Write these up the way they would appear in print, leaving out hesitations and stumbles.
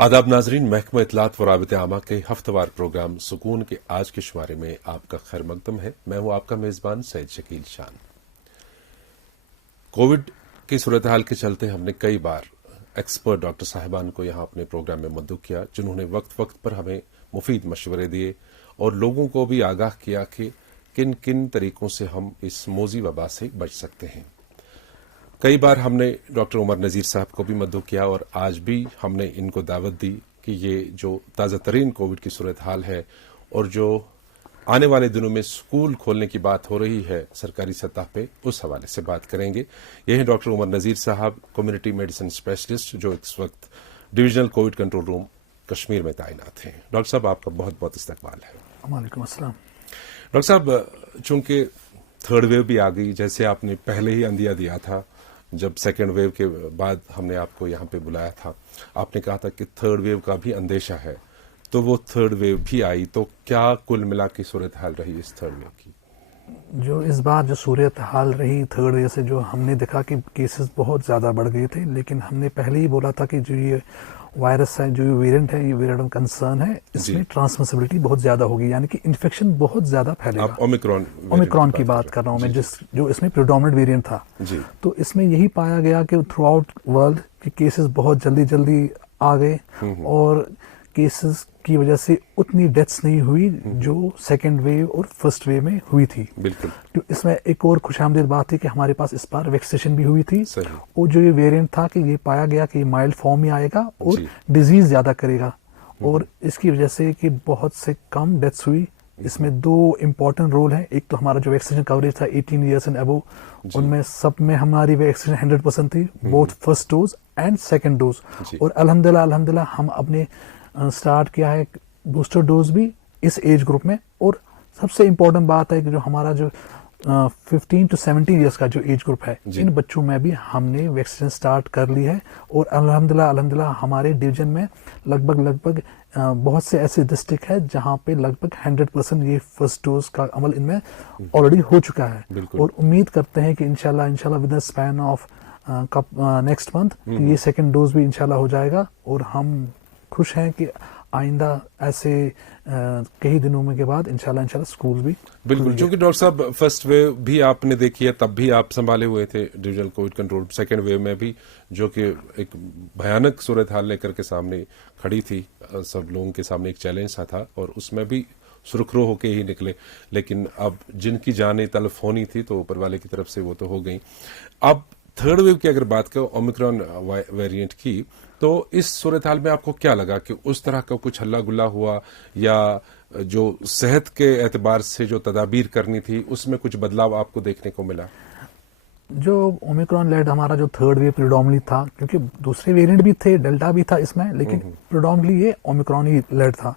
आदाब नाजरीन, महकमा इत्तलात व राबित आमा के हफ्तेवार प्रोग्राम सुकून के आज के शुमारे में आपका खैर मकदम है। मैं हूं आपका मेजबान सैयद शकील शान। कोविड की सूरत हाल के चलते हमने कई बार एक्सपर्ट डॉक्टर साहिबान को यहां अपने प्रोग्राम में मद्दू किया, जिन्होंने वक्त वक्त पर हमें मुफीद मशवरे दिए और लोगों को भी आगाह किया कि किन किन तरीकों से हम इस मोजी वबा से बच सकते हैं। कई बार हमने डॉक्टर उमर नज़ीर साहब को भी मद्दू किया और आज भी हमने इनको दावत दी कि ये जो ताज़ा तरीन कोविड की सूरत हाल है और जो आने वाले दिनों में स्कूल खोलने की बात हो रही है सरकारी सतह पे, उस हवाले से बात करेंगे। ये हैं डॉक्टर उमर नज़ीर साहब, कम्युनिटी मेडिसिन स्पेशलिस्ट, जो इस वक्त divisional Covid control room Kashmir में तैनात हैं। डॉक्टर साहब, आपका बहुत बहुत इस्तकबाल है। वालेकुम अस्सलाम। डॉक्टर साहब, चूंकि थर्ड वेव भी आ गई, जैसे आपने पहले ही अंदिया दिया था, जब सेकेंड वेव के बाद हमने आपको यहाँ पे बुलाया था, आपने कहा था कि थर्ड वेव का भी अंदेशा है, तो वो थर्ड वेव भी आई। तो क्या कुल मिला की सूरत हाल रही इस थर्ड वेव की? जो इस बार जो सूरत हाल रही थर्ड वेव से, जो हमने देखा कि केसेस बहुत ज़्यादा बढ़ गए थे, लेकिन हमने पहले ही बोला था कि जो ये वायरस है, जो वेरिएंट है, ये वेरिएंट ऑफ कंसर्न है, इसमें ट्रांसमिसिबिलिटी बहुत ज़्यादा होगी, यानी कि इन्फेक्शन बहुत ज़्यादा फैलेगा। आप ओमिक्रॉन की बात कर रहा हूँ मैं, जो इसमें प्रिडोमिनेंट वेरिएंट था जी। तो इसमें यही पाया गया कि थ्रू आउट वर्ल्ड के केसेस बहुत जल्दी जल्दी आ गए और केसेस की वजह से उतनी डेथ्स नहीं हुई जो सेकेंड वेव और फर्स्ट वेव में हुई थी। बिल्कुल। तो इसमें एक और खुशआमदीद बात थी कि हमारे पास इस बार वैक्सीनेशन भी हुई थी और जो ये वेरिएंट था कि ये पाया गया कि माइल्ड फॉर्म में आएगा और डिजीज ज्यादा करेगा और इसकी वजह से कि बहुत से कम डेथ्स हुई। इसमें दो इम्पोर्टेंट रोल है। एक तो हमारा जो वैक्सीनेशन कवरेज था 18 ईयर्स एंड अबव, उनमें सब में हमारी वैक्सीनेशन 100% थी, both first dose and second dose. और अल्हम्दुलिल्लाह हम अपने स्टार्ट किया है बूस्टर डोज भी इस एज ग्रुप में। और सबसे इम्पोर्टेंट बात है कि जो हमारा जो 15 to 17 ईयर्स का जो एज ग्रुप है, इन बच्चों में भी हमने वैक्सीन स्टार्ट कर ली है। और अल्हम्दुलिल्लाह हमारे डिवीजन में लगभग बहुत से ऐसे डिस्ट्रिक्ट है जहां पे लगभग 100% ये फर्स्ट डोज का अमल इनमें ऑलरेडी हो चुका है। और उम्मीद करते हैं कि इंशाल्लाह with the span of next month ये सेकेंड डोज भी इंशाल्लाह हो जाएगा। और हम खुश हैं कि आइंदा ऐसे कई दिनों में के बाद इंशाल्लाह स्कूल भी बिल्कुल। क्योंकि डॉक्टर साहब, फर्स्ट वेव भी आपने देखी है, तब भी आप संभाले हुए थे divisional Covid control. Second wave में भी जो कि एक भयानक सूरत हाल लेकर के सामने खड़ी थी, सब लोगों के सामने एक चैलेंज सा था और उसमें भी सुरखरू होके ही निकले। लेकिन अब जिनकी जानें तलफ होनी थी तो ऊपर वाले की तरफ से वो तो हो गई। अब थर्ड वेव की अगर बात करो, ओमिक्रॉन वेरिएंट की, तो इस सूरत हाल में आपको क्या लगा कि उस तरह का कुछ हल्ला गुल्ला हुआ या जो सेहत के एतबार से जो तदाबीर करनी थी उसमें कुछ बदलाव आपको देखने को मिला? जो ओमिक्रॉन लेड हमारा जो थर्ड वेव प्रिडोमिनेटली था, क्योंकि दूसरे वेरिएंट भी थे, डेल्टा भी था इसमें, लेकिन प्रिडोमिनेटली ये ओमिक्रॉन ही लेड था।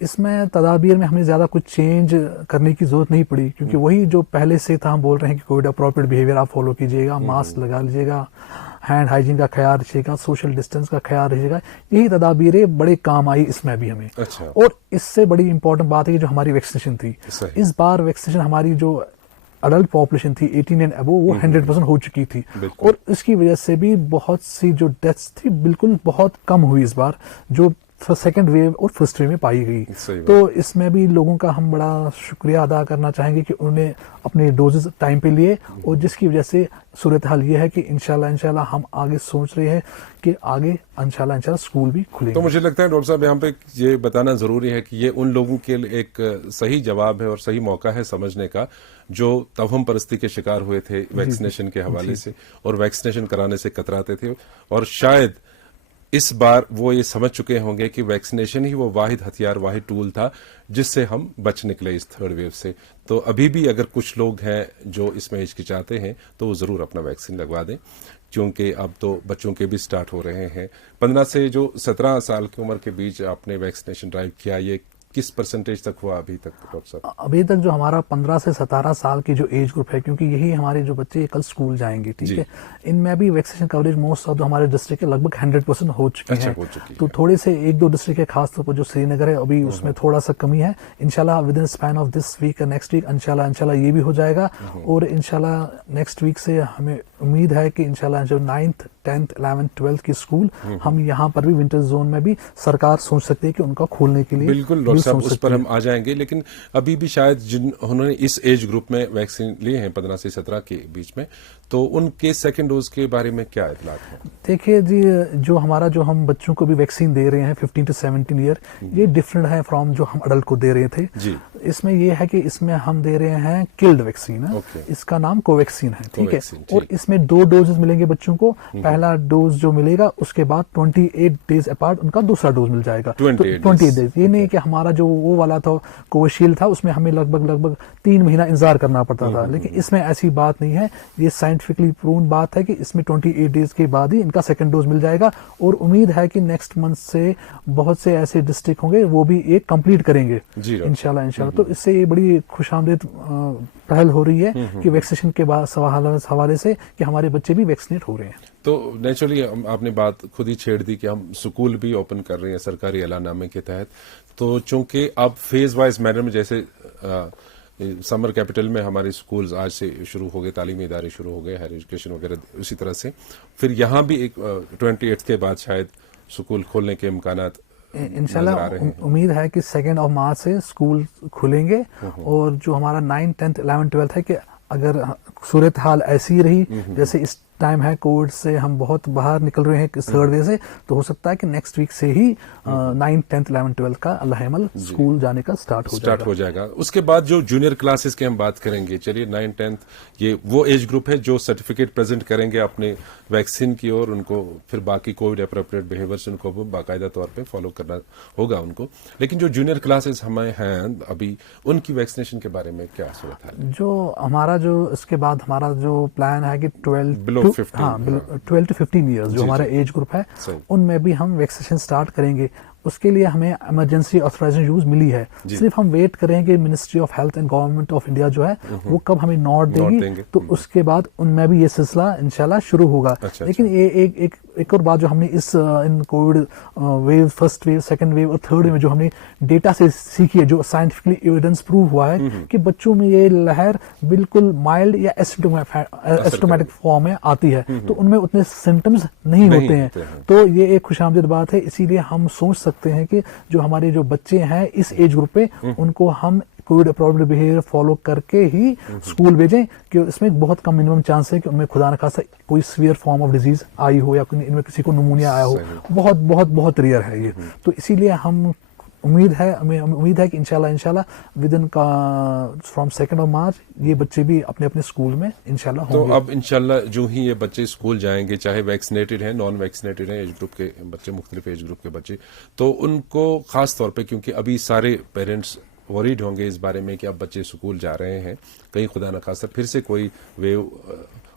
इसमें तदाबीर में हमें ज्यादा कुछ चेंज करने की जरूरत नहीं पड़ी, क्योंकि वही जो पहले से था, हम बोल रहे हैं कि कोविड अप्रोप्रिएट बिहेवियर आप फॉलो कीजिएगा, मास्क लगा लीजिएगा, हैंड हाइजीन का ख्याल रखिएगा, सोशल डिस्टेंस का ख्याल रखिएगा। यही तदाबीरें बड़े काम आई इसमें भी हमें। अच्छा। और इससे बड़ी इंपॉर्टेंट बात है कि जो हमारी वैक्सीनेशन थी, इस बार वैक्सीनेशन हमारी जो अडल्ट पॉपुलेशन थी 18 एंड अबव, वो 100% हो चुकी थी। और इसकी वजह से भी बहुत सी जो डेथ्स थी बिल्कुल बहुत कम हुई इस बार, जो सेकेंड वेव और फर्स्ट वेव में पाई गई। तो इसमें भी लोगों का हम बड़ा शुक्रिया अदा करना चाहेंगे कि उन्होंने अपने डोजेस टाइम पे लिए, और जिसकी वजह से सूरत हाल ये है कि इंशाल्लाह हम आगे सोच रहे हैं कि आगे इंशाल्लाह स्कूल भी खुलेंगे। तो मुझे लगता है डॉक्टर साहब, यहाँ पे ये बताना जरूरी है कि ये उन लोगों के लिए एक सही जवाब है और सही मौका है समझने का, जो तवहम परस्ती के शिकार हुए थे वैक्सीनेशन के हवाले से और वैक्सीनेशन कराने से कतराते थे। और शायद इस बार वो ये समझ चुके होंगे कि वैक्सीनेशन ही वो वाहिद हथियार, वाहिद टूल था जिससे हम बच निकले इस थर्ड वेव से। तो अभी भी अगर कुछ लोग हैं जो इसमें हिचकिचाते हैं तो वो जरूर अपना वैक्सीन लगवा दें, क्योंकि अब तो बच्चों के भी स्टार्ट हो रहे हैं। 15 से जो 17 साल की उम्र के बीच आपने वैक्सीनेशन ड्राइव किया, ये किस परसेंटेज तक हुआ अभी तक डॉक्टर साहब? अभी तक जो हमारा 15 से 17 साल की जो एज ग्रुप है, क्योंकि यही हमारे जो बच्चे कल स्कूल जाएंगे, ठीक है, इनमें भी वैक्सीनेशन कवरेज मोस्ट ऑफ जो हमारे डिस्ट्रिक्ट के लगभग 100% हो चुकी है। तो थोड़े से 1-2 डिस्ट्रिक्ट है, खासतौर पर जो श्रीनगर है अभी उसमें थोड़ा सा कमी है। इंशाल्लाह within span of this week और नेक्स्ट वीक इंशाल्लाह ये भी हो जाएगा। और इंशाल्लाह नेक्स्ट वीक से हमें उम्मीद है कि इंशाल्लाह जो 9th 10th 11th 12th की स्कूल हम यहाँ पर भी विंटर जोन में भी सरकार सोच सकती है कि उनका खोलने के लिए। बिल्कुल डॉक्टर साहब, उस पर हम आ जाएंगे, लेकिन अभी भी शायद उन्होंने इस एज ग्रुप में वैक्सीन लिए हैं 15 से 17 के बीच में, तो उनके सेकंड डोज के बारे में क्या इत्तलात है? देखिए जी, जो हम बच्चों को भी वैक्सीन दे रहे हैं 15 to 17 ईयर, ये डिफरेंट है फ्रॉम जो हम अडल्ट को दे रहे थे जी। इसमें ये है कि इसमें हम दे रहे हैं किल्ड वैक्सीन है, इसका नाम कोवैक्सीन है, ठीक है। और इसमें 2 डोजेस मिलेंगे बच्चों को। पहला डोज जो मिलेगा उसके बाद 28 डेज अपार्ट उनका दूसरा डोज मिल जाएगा। 28 डेज। ये नहीं कि हमारा जो वो वाला था कोविशील्ड था, उसमें हमें लगभग 3 महीना इंतजार करना पड़ता था, लेकिन इसमें ऐसी बात नहीं है। ये साइंटिफिकली प्रूवन बात है कि इसमें 28 डेज के बाद ही इनका सेकंड डोज मिल जाएगा। और उम्मीद है कि नेक्स्ट मंथ से बहुत से ऐसे डिस्ट्रिक्ट होंगे वो भी एक कंप्लीट करेंगे इंशाल्लाह। तो इससे ये बड़ी खुशामदीद पहल हो रही है कि वैक्सीनेशन के बाद हवाले से कि हमारे बच्चे भी वैक्सीनेट हो रहे हैं। तो नेचुरली आपने बात खुद ही छेड़ दी कि हम स्कूल भी ओपन कर रहे हैं सरकारी ऐलाननामे के तहत। तो चूंकि अब फेज वाइज मैनर में, जैसे समर कैपिटल में हमारे स्कूल्स आज से शुरू हो गए, तालीमी इदारे शुरू हो गए, हायर एजुकेशन वगैरह, उसी तरह से फिर यहाँ भी एक 28 के बाद शायद स्कूल खोलने के इम्कानात इंशाल्लाह उम्मीद है कि 2 मार्च से स्कूल खुलेंगे। और जो हमारा 9th 10th 11th 12th है कि अगर सूरत हाल ऐसी रही जैसे इस टाइम है, कोविड से हम बहुत बाहर निकल रहे हैं थर्ड वे से, तो हो सकता है कि नेक्स्ट वीक से ही 9th 10th 11th 12th का अल्लाहमल स्कूल जाने का स्टार्ट हो जाएगा। उसके बाद जो जूनियर क्लासेस की हम बात करेंगे, चलिए 9th 10th ये वो एज ग्रुप है जो सर्टिफिकेट प्रेजेंट करेंगे अपने वैक्सीन की, और उनको फिर बाकी कोविड अप्रोप्रिएट बिहेवियर से उनको बाकायदा तौर पर फॉलो करना होगा उनको। लेकिन जो जूनियर क्लासेस हमें हैं अभी, उनकी वैक्सीनेशन के बारे में क्या सूरत है? जो हमारा जो इसके बाद हमारा जो प्लान है कि 12 to 15 ईयर्स जो हमारा एज ग्रुप है, उनमें भी हम वैक्सीनेशन स्टार्ट करेंगे। उसके लिए हमें इमरजेंसी ऑथराइजेशन यूज मिली है, सिर्फ हम वेट करेंगे ministry of health and government of India जो है वो कब हमें नोट देगी, तो उसके बाद उनमें भी ये सिलसिला इंशाल्लाह शुरू होगा। लेकिन ये एक और बात जो हमने इन covid wave, first wave, second wave और थर्ड वेव में जो हमने डेटा से सीखी है, जो साइंटिफिकली एविडेंस प्रूव हुआ है कि बच्चों में ये लहर बिल्कुल माइल्ड या एसिम्प्टोमेटिक फॉर्म में आती है, तो उनमें उतने सिम्टम्स नहीं होते हैं। तो ये एक खुशामदीद बात है। इसीलिए हम सोच सकते हैं कि जो हमारे जो बच्चे हैं इस एज ग्रुप पे, उनको हम कोविड अप्रोप्रिएट बिहेवियर फॉलो करके ही स्कूल भेजें, कि इसमें बहुत कम मिनिमम चांस है कि उनमें खुदा न खासा कोई सीवियर फॉर्म ऑफ डिजीज आई हो या इनमें किसी को निमोनिया आया हो। बहुत बहुत बहुत रेयर है ये। तो इसीलिए हमें उम्मीद है कि इंशाल्लाह विद इन फ्रॉम 2 मार्च ये बच्चे भी अपने अपने स्कूल में इंशाल्लाह होंगे। तो अब इंशाल्लाह जो ही ये बच्चे स्कूल जाएंगे, चाहे वैक्सीनेटेड हैं, नॉन वैक्सीनेटेड हैं, एज ग्रुप के बच्चे, मुख्तलिफ एज ग्रुप के बच्चे, तो उनको खास तौर पे, क्योंकि अभी सारे पेरेंट्स वरीड होंगे इस बारे में कि अब बच्चे स्कूल जा रहे हैं, कहीं खुदा न खासा फिर से कोई वेव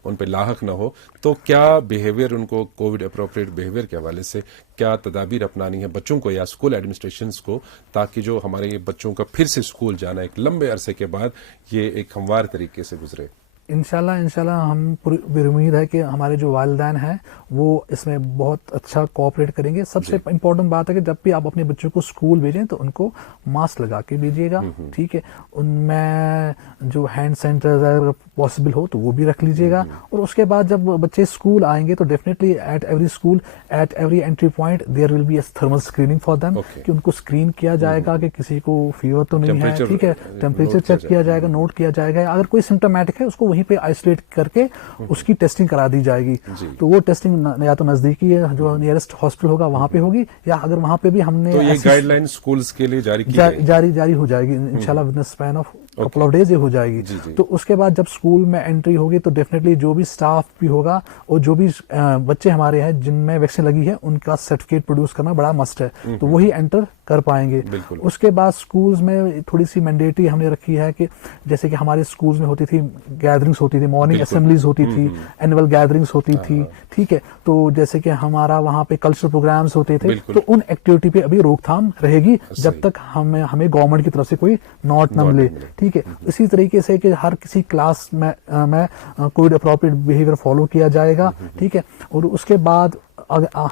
उन पर लाहक ना हो, तो क्या बिहेवियर उनको कोविड अप्रोप्रिएट बिहेवियर के हवाले से क्या तदाबीर अपनानी है बच्चों को या स्कूल एडमिनिस्ट्रेशंस को, ताकि जो हमारे ये बच्चों का फिर से स्कूल जाना एक लंबे अरसे के बाद ये एक हमवार तरीके से गुजरे? इंशाल्लाह हम पूरी उम्मीद है कि हमारे जो वालिदैन हैं वो इसमें बहुत अच्छा कोऑपरेट करेंगे। सबसे इम्पोर्टेंट बात है कि जब भी आप अपने बच्चों को स्कूल भेजें तो उनको मास्क लगा के भेजिएगा, ठीक है। उनमें जो हैंड सैनिटाइजर अगर पॉसिबल हो तो वो भी रख लीजिएगा। और उसके बाद जब बच्चे स्कूल आएंगे तो definitely at every school, at every entry point there will be a thermal screening for them, कि उनको स्क्रीन किया जाएगा कि किसी को फीवर तो नहीं है, ठीक है, टेम्परेचर चेक किया जाएगा, नोट किया जाएगा। अगर कोई सिम्टोमेटिक है उसको वहीं पे आइसोलेट करके उसकी टेस्टिंग करा दी जाएगी। तो वो टेस्टिंग या तो नजदीकी है जो नियरेस्ट हॉस्पिटल होगा वहां पे होगी, या अगर वहां पे भी हमने तो ये गाइडलाइन स्कूल्स के लिए जारी हो जाएगी इंशाल्लाह with the span of couple of days ये हो जाएगी। तो उसके बाद जब स्कूल में एंट्री होगी तो डेफिनेटली जो भी स्टाफ भी होगा और जो भी बच्चे हमारे हैं जिनमें वैक्सीन लगी है उनका सर्टिफिकेट प्रोड्यूस करना बड़ा मस्ट है, तो वही एंटर कर पाएंगे। उसके बाद स्कूल्स में थोड़ी सी मैंडेटरी हमने रखी है कि जैसे कि हमारे स्कूल्स में होती थी गैदरिंग्स होती थी, मॉर्निंग असेंबलीज होती थी, एनुअल गैदरिंग्स होती थी, ठीक है। तो जैसे कि हमारा वहाँ पे कल्चरल प्रोग्राम्स होते थे, तो उन एक्टिविटी पे अभी रोकथाम रहेगी जब तक हमें गवर्नमेंट की तरफ से कोई नोट न मिले, ठीक है। इसी तरीके से कि हर किसी क्लास में कोविड अप्रोप्रिएट बिहेवियर फॉलो किया जाएगा, ठीक है। और उसके बाद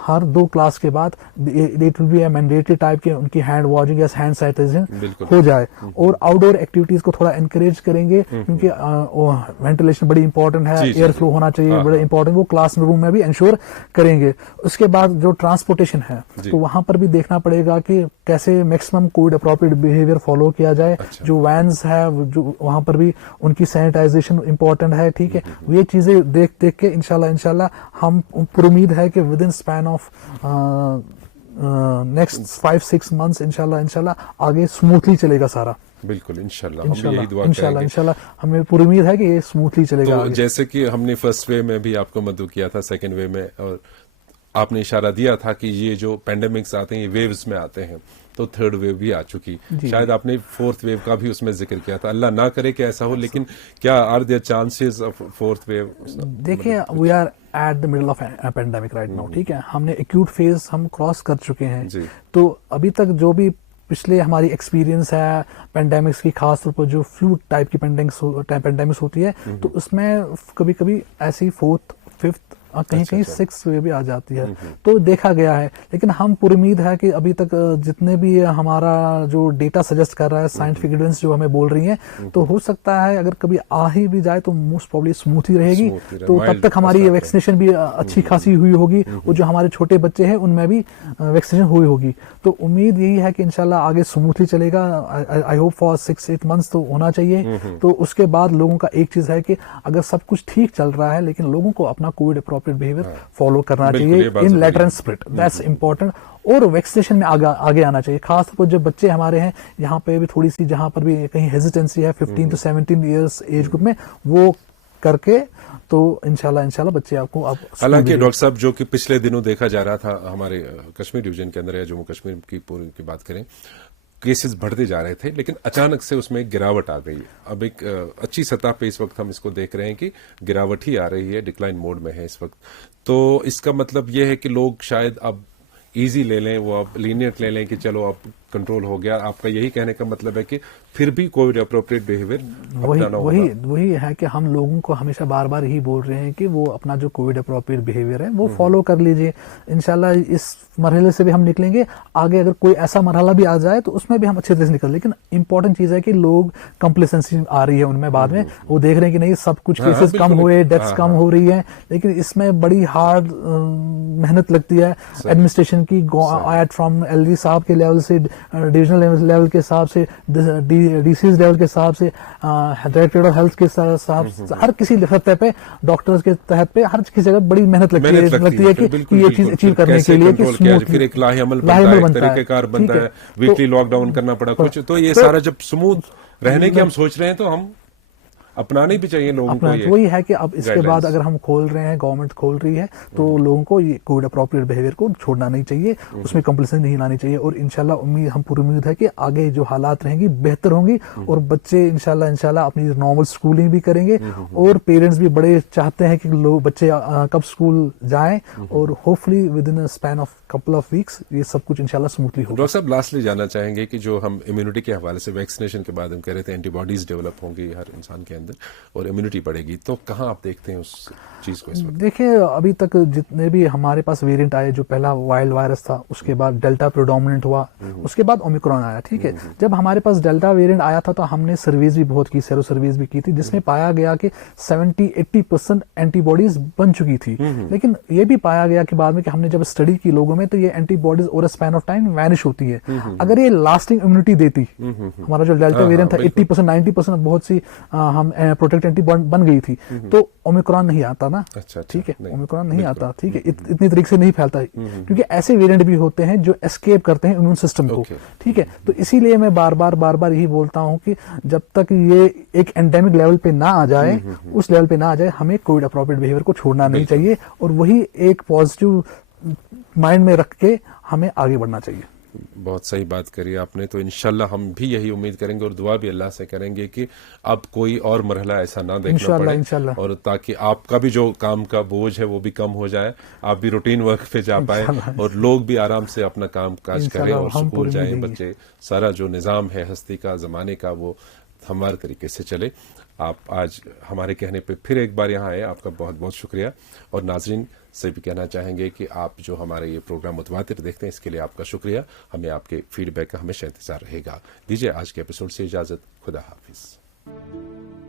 हर 2 क्लास के बाद it will be mandatory type के उनकी हैंड वॉशिंग या हैंड सैनिटाइजेशन हो जाए। और आउटडोर एक्टिविटीज को थोड़ा एनकरेज करेंगे, क्योंकि वेंटिलेशन बड़ी इंपॉर्टेंट है, एयर फ्लो होना चाहिए, बड़ा इंपॉर्टेंट, वो क्लास रूम में भी इंश्योर करेंगे। उसके बाद जो ट्रांसपोर्टेशन है, तो वहां पर भी देखना पड़ेगा कि कैसे maximum Covid appropriate behaviour follow किया जाए। जो वैन्स है, जो वहां पर भी उनकी सैनिटाइजेशन इंपॉर्टेंट है, ठीक है। ये चीजें देख के इंशाल्लाह हम उम्मीद है कि with in span of next 5-6 months इंशाल्लाह आगे स्मूथली चलेगा सारा। बिल्कुल, इंशाल्लाह हमें पूरी उम्मीद है कि ये स्मूथली चलेगा। तो जैसे कि हमने फर्स्ट वे में भी आपको मदद किया था, सेकंड वे में, और आपने इशारा दिया था कि ये जो पेंडेमिक्स आते हैं ये वेव्स में आते हैं, तो थर्ड वेव भी आ चुकी, शायद आपने फोर्थ वेव का भी उसमें जिक्र किया था। अल्लाह ना करे कि ऐसा हो, लेकिन क्या are there chances of fourth wave? देखिए, we are at the middle of pandemic right now, ठीक है। हमने एक्यूट फेज हम क्रॉस कर चुके हैं, तो अभी तक जो भी पिछले हमारी एक्सपीरियंस है पेंडेमिक्स की, खासतौर पर जो फ्लू टाइप की पेंडेमिक्स होती है, तो उसमें कभी कभी ऐसी 4th, 5th कहीं 6th वेव भी आ जाती है, तो देखा गया है। लेकिन हम पूरी उम्मीद है कि अभी तक जितने भी हमारा जो डेटा सजेस्ट कर रहा है, साइंटिफिक एविडेंस जो हमें बोल रही है, तो हो सकता है अगर कभी आ ही भी जाए तो मोस्ट प्रॉब्ली स्मूथ ही रहेगी। तो तब तक हमारी वैक्सीनेशन भी अच्छी खासी हुई होगी, और जो हमारे छोटे बच्चे हैं उनमें भी वैक्सीनेशन हुई होगी। तो उम्मीद यही है कि इंशाल्लाह आगे स्मूथली चलेगा। आई होप फॉर 6-8 मंथ्स तो होना चाहिए। तो उसके बाद लोगों का एक चीज है कि अगर सब कुछ ठीक चल रहा है, लेकिन लोगों को अपना कोविड बिहेवियर फॉलो करना चाहिए in letter and spirit, that's important. और वैक्सीनेशन में आगे आना चाहिए, खासतौर पर जो बच्चे हमारे हैं यहाँ पे भी थोड़ी सी, जहां पर भी कहीं हेजिटेंसी है 15 to 17 ईयर्स एज ग्रुप में, वो करके तो इंशाल्लाह बच्चे आपको हालांकि डॉक्टर साहब, जो कि पिछले दिनों देखा जा रहा था हमारे कश्मीर डिवीजन के अंदर या जम्मू कश्मीर की पूरी की बात करें, केसेस बढ़ते जा रहे थे, लेकिन अचानक से उसमें गिरावट आ गई। अब एक अच्छी सतह पे इस वक्त हम इसको देख रहे हैं कि गिरावट ही आ रही है, डिक्लाइन मोड में है इस वक्त। तो इसका मतलब यह है कि लोग शायद अब इजी ले लें, वो अब लीनियंट ले लें कि चलो अब कंट्रोल हो गया। आपका यही कहने का मतलब है कि फिर भी कोविड अप्रोप्रिएट बिहेवियर अपनाना होगा? वही है कि हम लोगों को हमेशा बार बार यही बोल रहे हैं कि वो अपना जो कोविड अप्रोप्रिएट बिहेवियर है वो फॉलो कर लीजिए। इंशाल्लाह इस मरहले से भी हम निकलेंगे। आगे अगर कोई ऐसा मरहला भी आ जाए तो उसमें भी हम अच्छे तरह से निकल। लेकिन इंपॉर्टेंट चीज है कि लोग कंप्लेसेंसी आ रही है उनमें, बाद में वो देख रहे हैं कि नहीं सब कुछ केसेस कम हुए, डेथ्स कम हो रही है, लेकिन इसमें बड़ी हार्ड मेहनत लगती है एडमिनिस्ट्रेशन की, फ्रॉम एलजी साहब के लेवल से, डिविजनल लेवल के हिसाब से, डीसीज लेवल के हिसाब से, डायरेक्टरेट ऑफ हेल्थ के हिसाब, हर किसी सतह पे, डॉक्टर्स के तहत पे, हर किसी जगह बड़ी मेहनत लगती है कि ये चीज अचीव करने के लिए कि फिर एक लाही अमल तरीकेकार बनता है, वीकली लॉकडाउन करना पड़ा कुछ, तो ये सारा जब स्मूथ रहने की हम सोच रहे हैं तो हम अपनाने भी चाहिए लोगों को। वही है कि अब इसके बाद अगर हम खोल रहे हैं, गवर्नमेंट खोल रही है, तो लोगों को ये कोविड अप्रोप्रिएट बिहेवियर को छोड़ना नहीं चाहिए, उसमें कंपल्सन नहीं लानी चाहिए। और इंशाल्लाह हम पूरी उम्मीद है कि आगे जो हालात रहेंगी बेहतर होंगी, और बच्चे इंशाल्लाह अपनी नॉर्मल स्कूलिंग भी करेंगे। और पेरेंट्स भी बड़े चाहते हैं कि लोग बच्चे कब स्कूल जाएं, और hopefully with in span of couple of weeks ये सब कुछ इंशाल्लाह स्मूथली होगा। डॉक्टर साहब, लास्टली जानना चाहेंगे कि जो हम इम्यूनिटी के हवाले से वैक्सीनेशन के बाद हम कह रहे थे एंटीबॉडीज डेवलप होंगी हर इंसान के अंदर और इम्यूनिटी बढ़ेगी, तो कहाँ आप देखते हैं उस चीज को इस वक्त? देखिए, अभी तक जितने भी हमारे पास वेरिएंट आए, जो पहला वाइल्ड वायरस था, उसके बाद डेल्टा प्रोडोमिनेंट हुआ, उसके बाद ओमिक्रॉन आया, ठीक है। जब हमारे पास डेल्टा वेरिएंट आया था तो हमने सर्विस भी बहुत की, सेरो सर्विस भी की थी, जिसमें पाया गया कि 70-80% एंटीबॉडीज बन चुकी थी। लेकिन ये भी पाया गया कि बाद में कि हमने जब स्टडी की लोगों में, तो ये antibodies over span of time vanish होती है। अगर ये लास्टिंग इम्यूनिटी देती, हमारा जो डेल्टा वेरिएंट था 80%, 90% बहुत सी हम प्रोटेक्ट एंटीबॉडी बन गई थी, तो ओमिक्रॉन नहीं आता ना, ठीक है, ओमिक्रॉन नहीं आता, ठीक है, इतनी तरीके से नहीं फैलता, क्योंकि ऐसे वेरिएंट भी होते हैं जो एस्केप करते हैं इम्यून सिस्टम को, ठीक है। तो इसीलिए मैं बार बार यही बोलता हूं कि जब तक ये एक एंडेमिक लेवल पे ना आ जाए, उस लेवल पे ना आ जाए, हमें कोविड अप्रोप्रिएट बिहेवियर को छोड़ना नहीं चाहिए, और वही एक पॉजिटिव माइंड में रख के हमें आगे बढ़ना चाहिए। बहुत सही बात करी आपने। तो इंशाल्लाह हम भी यही उम्मीद करेंगे और दुआ भी अल्लाह से करेंगे कि अब कोई और मरहला ऐसा ना देखना पड़े, और ताकि आपका भी जो काम का बोझ है वो भी कम हो जाए, आप भी रूटीन वर्क पे जा पाए और लोग भी आराम से अपना काम काज करें और स्कूल जाएं बच्चे। सारा जो निज़ाम है हस्ती का, ज़माने का, वो हमवार तरीके से चले। आप आज हमारे कहने पे फिर एक बार यहाँ आए, आपका बहुत बहुत शुक्रिया। और नाजरीन से भी कहना चाहेंगे कि आप जो हमारे ये प्रोग्राम मुतवातिर देखते हैं, इसके लिए आपका शुक्रिया। हमें आपके फीडबैक का हमेशा इंतजार रहेगा। दीजिए आज के एपिसोड से इजाज़त। खुदा हाफिज़।